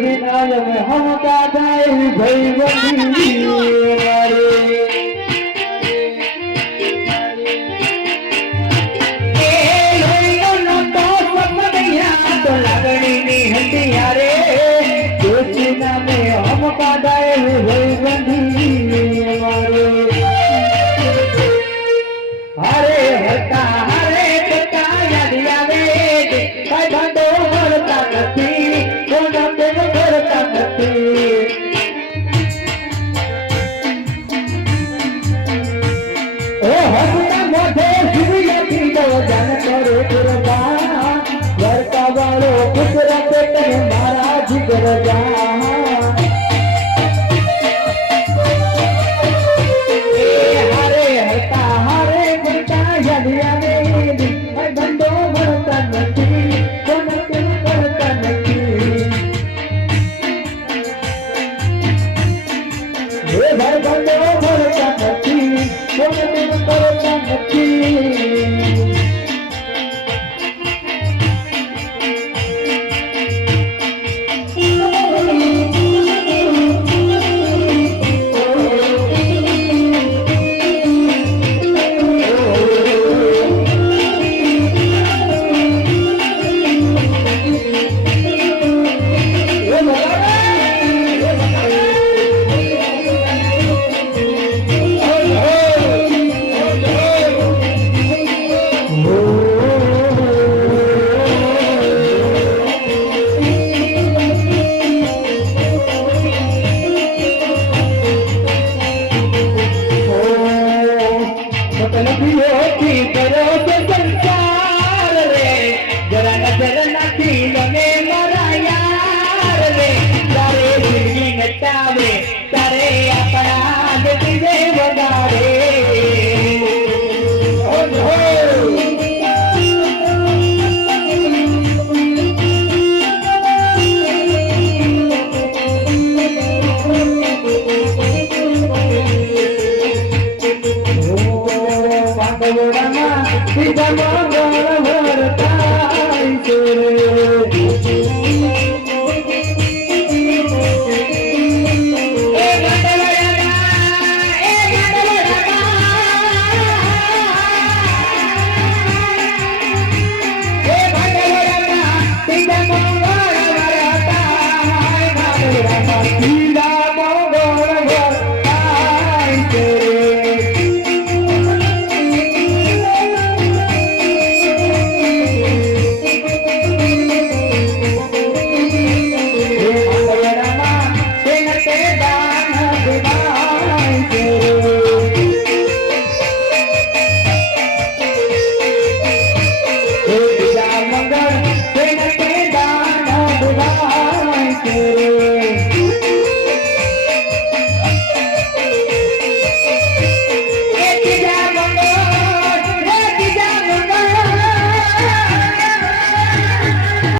વિનાય હમ દાદા நம்பர் தங்கச்சி ಗೋರಮ್ಮ ಇದ ಮೋದರ ತಾಯಿ ಸೋರೆ Deus.